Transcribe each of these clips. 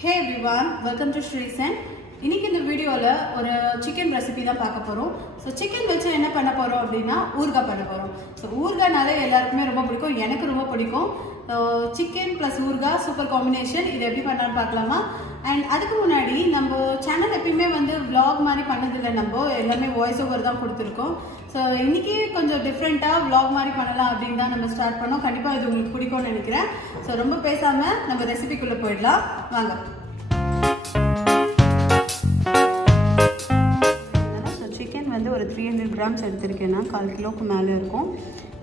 Hey everyone, welcome to Shreesen. இன்னைக்கு இந்த வீடியோல ஒரு chicken recipe தான் பார்க்க போறோம். So chicken வச்சு என்ன பண்ண போறோம் அப்படினா ஊர்காய் பண்ண போறோம். So ஊர்காய்னாலே எல்லாருக்குமே ரொம்ப பிடிக்கும், எனக்கு ரொம்ப பிடிக்கும். Chicken plus ஊர்காய் சூப்பர் காம்பினேஷன். இது எப்படி பண்ணலாம்னு பார்க்கலாமா? And அதுக்கு முன்னாடி நம்ம சேனல் எப்பவுமே வந்து vlog மாதிரி பண்ணதில்லை, நம்ம எல்லாமே வாய்ஸ் ஓவர் தான் கொடுத்துருக்கோம். ஸோ இன்னைக்கு கொஞ்சம் டிஃப்ரெண்ட்டாக vlog மாதிரி பண்ணலாம் அப்படின்னு தான் நம்ம ஸ்டார்ட் பண்ணோம். கண்டிப்பாக இது உங்களுக்கு பிடிக்கும்னு நினைக்கிறேன். ஸோ ரொம்ப பேசாமல் நம்ம ரெசிபிக்குள்ளே போயிடலாம் வாங்க. சிக்கன் வந்து ஒரு 300 கிராம்ஸ் எடுத்திருக்கேன்னா 1/4 கிலோக்கு மேலே இருக்கும்.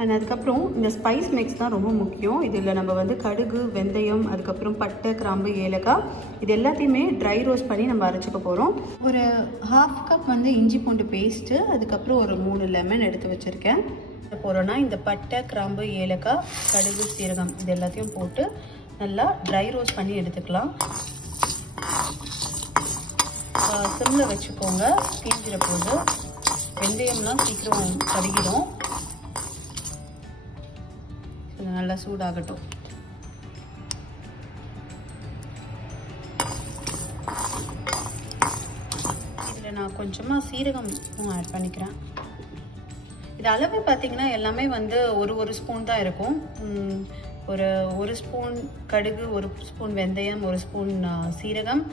அண்ட் அதுக்கப்புறம் இந்த ஸ்பைஸ் மிக்ஸ் தான் ரொம்ப முக்கியம். இதில் நம்ம வந்து கடுகு, வெந்தயம், அதுக்கப்புறம் பட்டை, கிராம்பு, ஏலக்காய் இது எல்லாத்தையுமே ட்ரை ரோஸ்ட் பண்ணி நம்ம அரைச்சிக்க போகிறோம். ஒரு 1/2 கப் வந்து இஞ்சி பூண்டு பேஸ்ட்டு, அதுக்கப்புறம் ஒரு 3 லெமன் எடுத்து வச்சுருக்கேன். போகிறோன்னா இந்த பட்டை, கிராம்பு, ஏலக்காய், கடுகு, சீரகம் இது எல்லாத்தையும் போட்டு நல்லா ட்ரை ரோஸ்ட் பண்ணி எடுத்துக்கலாம். சிம்மில் வச்சுக்கோங்க, தீஞ்சிட போது. வெந்தயம்லாம் சீக்கிரம் கருகிடும். இது நல்லா சூடாகட்டும். இதில் நான் கொஞ்சமாக சீரகம் ஆட் பண்ணிக்கிறேன். இது அளவு பார்த்தீங்கன்னா எல்லாமே வந்து ஒரு ஸ்பூன் தான் இருக்கும். ஒரு ஸ்பூன் கடுகு, 1 ஸ்பூன் வெந்தயம், 1 ஸ்பூன் சீரகம்,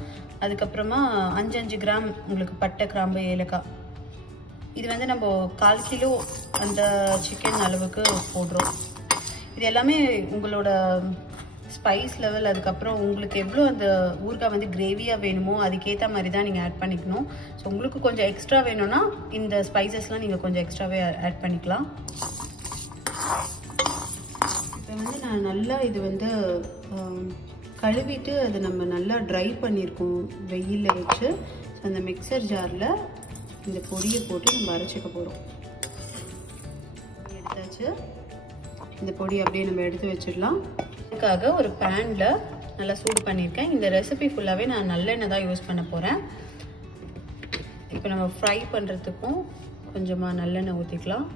அதுக்கப்புறமா 5 கிராம் உங்களுக்கு பட்டை, கிராம்பு, ஏலக்காய். இது வந்து நம்ம 1/4 கிலோ அந்த சிக்கன் அளவுக்கு போடுறோம். இது எல்லாமே உங்களோட ஸ்பைஸ் லெவல், அதுக்கப்புறம் உங்களுக்கு எவ்வளோ அந்த ஊறுகாய் வந்து கிரேவியாக வேணுமோ அதுக்கேற்ற மாதிரி தான் நீங்கள் ஆட் பண்ணிக்கணும். ஸோ உங்களுக்கு கொஞ்சம் எக்ஸ்ட்ரா வேணும்னா இந்த ஸ்பைசஸ்லாம் நீங்கள் கொஞ்சம் எக்ஸ்ட்ராவே ஆட் பண்ணிக்கலாம். இப்போ வந்து நான் நல்லா இது வந்து கழுவிட்டு அது நம்ம நல்லா ட்ரை பண்ணியிருக்கோம் வெயிலில் வச்சு. ஸோ அந்த மிக்சர் ஜாரில் இந்த பொடியை போட்டு நம்ம அரைச்சிக்க போகிறோம். எடுத்தாச்சு. இந்த பொடி அப்படியே நம்ம எடுத்து வச்சிடலாம். இதுக்காக ஒரு பேனில் நல்லா சூடு பண்ணியிருக்கேன். இந்த ரெசிபி ஃபுல்லாகவே நான் நல்லெண்ணெய் தான் யூஸ் பண்ண போகிறேன். இப்போ நம்ம ஃப்ரை பண்ணுறதுக்கும் கொஞ்சமாக நல்லெண்ணெய் ஊற்றிக்கலாம்.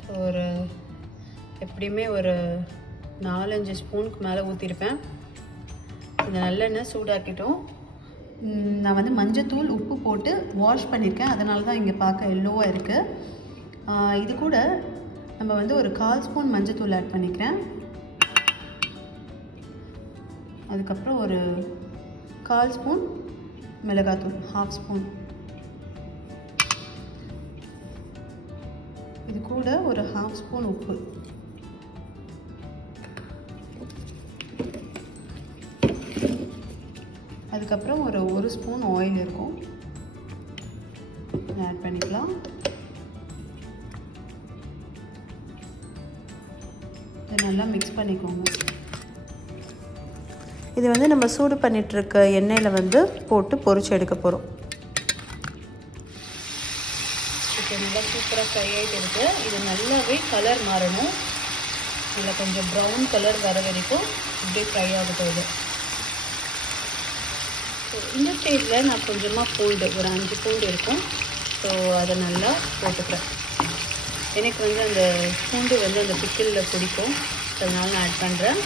ஸோ எப்படியுமே ஒரு 4-5 ஸ்பூனுக்கு மேலே ஊற்றிருப்பேன். இந்த நல்லெண்ணெய் சூடாக்கிட்டோம். நான் வந்து மஞ்சத்தூள், உப்பு போட்டு வாஷ் பண்ணியிருக்கேன், அதனால தான் இங்கே பார்க்க எல்லோவாக இருக்குது. இது கூட நம்ம வந்து ஒரு 1/4 ஸ்பூன் மஞ்சத்தூள் ஆட் பண்ணிக்கிறேன். அதுக்கப்புறம் ஒரு 1/4 ஸ்பூன் மிளகாத்தூள், 1/2 ஸ்பூன். இது கூட ஒரு 1/2 ஸ்பூன் உப்பு. அதுக்கப்புறம் ஒரு ஸ்பூன் ஆயில் இருக்கும், ஆட் பண்ணிக்கலாம். இதை நல்லா மிக்ஸ் பண்ணிக்கோங்க. இது வந்து நம்ம சூடு பண்ணிகிட்ருக்க எண்ணெயில் வந்து போட்டு பொரிச்சு எடுக்க போகிறோம். இப்போ நல்லா சூப்பராக ஃப்ரை ஆகிட்டு இருக்குது. இது நல்லாவே கலர் மாறணும். இதில் கொஞ்சம் ப்ரௌன் கலர் வர வரைக்கும் இப்படியே ஃப்ரை ஆகட்டும். இது இந்த ஸ்டேஜில் நான் கொஞ்சமாக பூண்டு, ஒரு 5 பூண்டு இருக்கும். ஸோ அதை நல்லா போட்டுக்கிறேன். எனக்கு வந்து அந்த பூண்டு வந்து அந்த பிக்கிளில் பிடிக்கும், அதனால நான் ஆட் பண்ணுறேன்.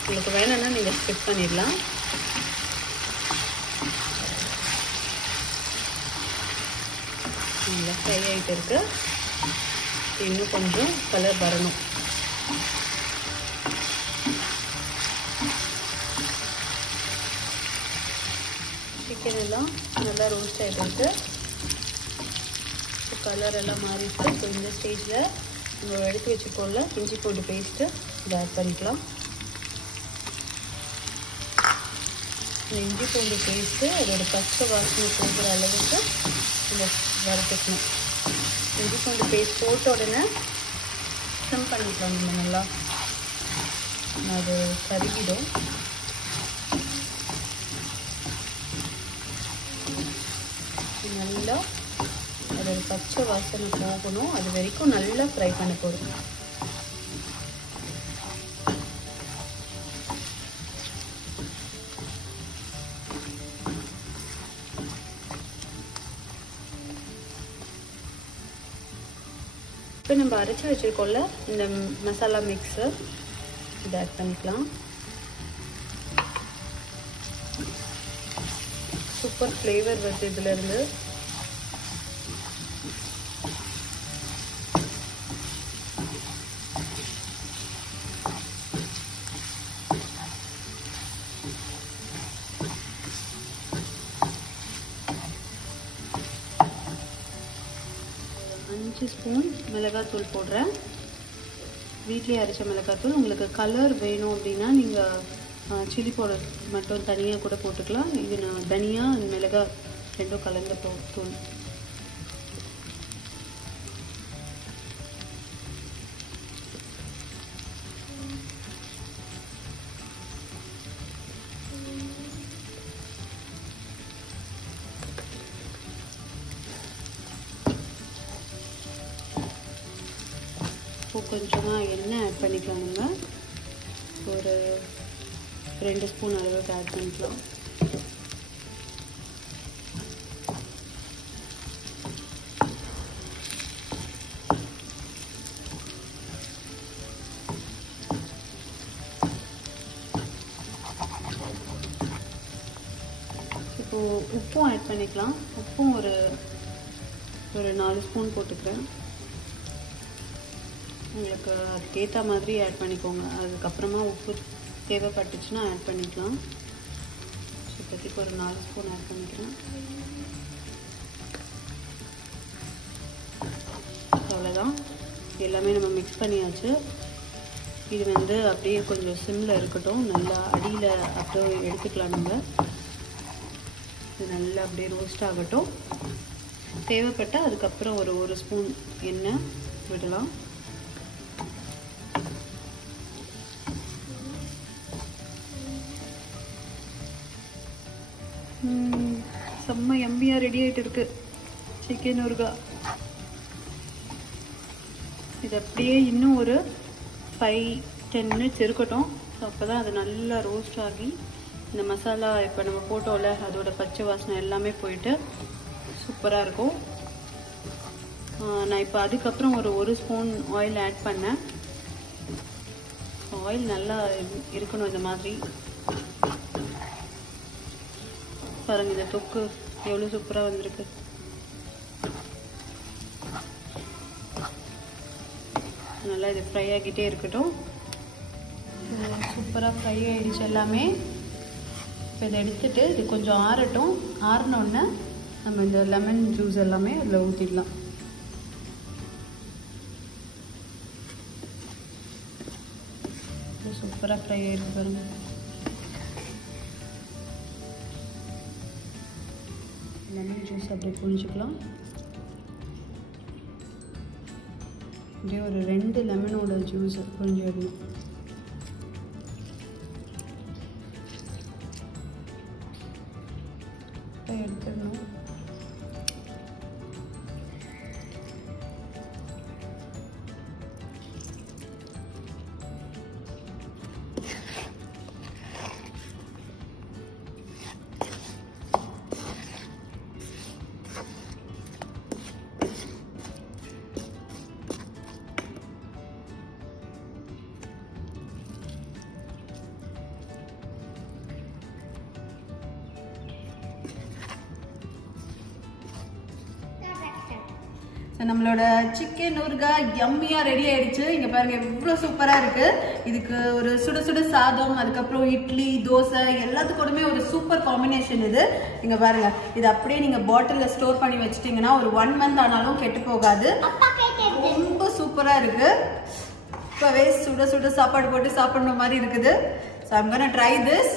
உங்களுக்கு வேணும்னா நீங்கள் ஸ்கிப் பண்ணிடலாம். நல்லா ஃப்ரை ஆகிட்டு இருக்கு. இன்னும் கொஞ்சம் கலர் வரணும். சிக்கன் எல்லாம் நல்லா ரோஸ்ட் ஆகிட்டு கலர் எல்லாம் மாறிட்டு. ஸோ இந்த ஸ்டேஜில் நம்ம எடுத்து வச்சுக்கோல இஞ்சி பூண்டு பேஸ்ட்டு இதை ஆட் பண்ணிக்கலாம். இந்த இஞ்சி பூண்டு பேஸ்ட்டு அதோட பச்சை வாசனை போகிற அளவுக்கு நம்ம வறுத்துக்கணும். இஞ்சி பூண்டு பேஸ்ட் போட்ட உடனே சிம் பண்ணிக்கலாம். நம்ம நல்லா அது கருகிடும். நல்லா அதோட பச்சை வாசனை போகணும், அது வரைக்கும் நல்லா ஃப்ரை பண்ண போகிறோம். இப்போ நம்ம அரைச்சி வச்சுருக்கோம்ல இந்த மசாலா மிக்ஸு இதை ஆட் பண்ணிக்கலாம். சூப்பர் ஃப்ளேவர் வருது இதுலேருந்து. அஞ்சு ஸ்பூன் மிளகாத்தூள் போடுறேன். வீட்டிலே அரைச்ச மிளகாத்தூள். உங்களுக்கு கலர் வேணும் அப்படின்னா நீங்கள் சில்லி பவுடர் மட்டும் தனியாக கூட போட்டுக்கலாம். இது நான் தனியா மிளகாய் ரெண்டும் கலந்த தூள். கொஞ்சமாக எண்ணெய் ஆட் பண்ணிக்கலாங்க. ஒரு 2 ஸ்பூன் அளவுக்கு ஆட் பண்ணிக்கலாம். இப்போது உப்பும் ஆட் பண்ணிக்கலாம். உப்பும் ஒரு 4 ஸ்பூன் போட்டுக்கிறேன். உங்களுக்கு அதுக்கேற்ற மாதிரி ஆட் பண்ணிக்கோங்க. அதுக்கப்புறமா உப்பு தேவைப்பட்டுச்சுன்னா ஆட் பண்ணிக்கலாம். இப்போதைக்கு ஒரு 4 ஸ்பூன் ஆட் பண்ணிக்கிறேன். அவ்வளோதான். எல்லாமே நம்ம மிக்ஸ் பண்ணியாச்சு. இது அப்படியே கொஞ்சம் சிம்மில் இருக்கட்டும். நல்லா அடியில் அப்படியே எடுத்துக்கலாம். நம்ம இது நல்லா அப்படியே ரோஸ்ட் ஆகட்டும். தேவைப்பட்டால் அதுக்கப்புறம் ஒரு ஸ்பூன் எண்ணெய் விடலாம். செம்ம எம்மியாக ரெடி ஆகிட்டு இருக்கு சிக்கன் ஊறுகாய். இது அப்படியே இன்னும் ஒரு 5-10 மினிட்ஸ் இருக்கட்டும். ஸோ அப்போ தான் அது நல்லா ரோஸ்ட் ஆகி இந்த மசாலா இப்போ நம்ம போட்டோம்ல அதோட பச்சை வாசனை எல்லாமே போயிட்டு சூப்பராக இருக்கும். நான் இப்போ அதுக்கப்புறம் ஒரு ஸ்பூன் ஆயில் ஆட் பண்ணேன். ஆயில் நல்லா இருக்கணும். இந்த மாதிரி பாருங்க, இந்த தொக்கு எவ்வளோ சூப்பராக வந்திருக்கு. நல்லா இது ஃப்ரை ஆகிட்டே இருக்கட்டும். சூப்பராக ஃப்ரை ஆகிடுச்சு எல்லாமே. இப்போ இதை எடுத்துட்டு இது கொஞ்சம் ஆறட்டும். ஆறினோடனே நம்ம இந்த லெமன் ஜூஸ் எல்லாமே அதில் ஊற்றிடலாம். சூப்பராக ஃப்ரை ஆகிருக்கு பாருங்க. லெமன் ஜூஸ் அப்படியே புழிஞ்சிக்கலாம். அப்படியே ஒரு 2 லெமனோட ஜூஸ் புழிஞ்சிடணும். எடுத்துடணும். நம்மளோட சிக்கன் ஊறுகாய் யம்மியா ரெடி ஆயிடுச்சு. இங்க பாருங்க எவ்வளவு சூப்பரா இருக்கு. இதுக்கு ஒரு சுட சுட சாதம், அதுக்கப்புறம் இட்லி, தோசை எல்லாத்துக்கூடமே ஒரு சூப்பர் காம்பினேஷன் இது. இங்க பாருங்க, இது அப்படியே நீங்க பாட்டில்ல ஸ்டோர் பண்ணி வச்சிட்டீங்கன்னா ஒரு 1 மந்த் ஆனாலும் கெட்டு போகாது. ரொம்ப சூப்பரா இருக்கு. இப்பவே சுட சுட சாப்பாடு போட்டு சாப்பிடணும் மாதிரி இருக்குது. So I'm gonna try this.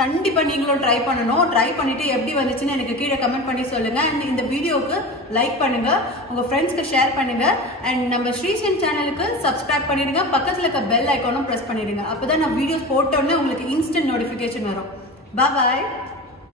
கண்டிப்பா நீங்களும் ட்ரை பண்ணணும். ட்ரை பண்ணிட்டு எப்படி வந்துச்சுன்னு எனக்கு கீழே கமெண்ட் பண்ணி சொல்லுங்க. அண்ட் இந்த வீடியோக்கு லைக் பண்ணுங்க, உங்க ஃப்ரெண்ட்ஸ்க்கு ஷேர் பண்ணுங்க. அண்ட் நம்ம ஸ்ரீசன் சேனலுக்கு சப்ஸ்கிரைப் பண்ணிடுங்க. பக்கத்துல இருக்க பெல் ஐக்கானும் பிரஸ் பண்ணிடுங்க. அப்பதான் நான் வீடியோஸ் போட்ட உடனே உங்களுக்கு இன்ஸ்டன்ட் நோட்டிபிகேஷன் வரும். பாய்.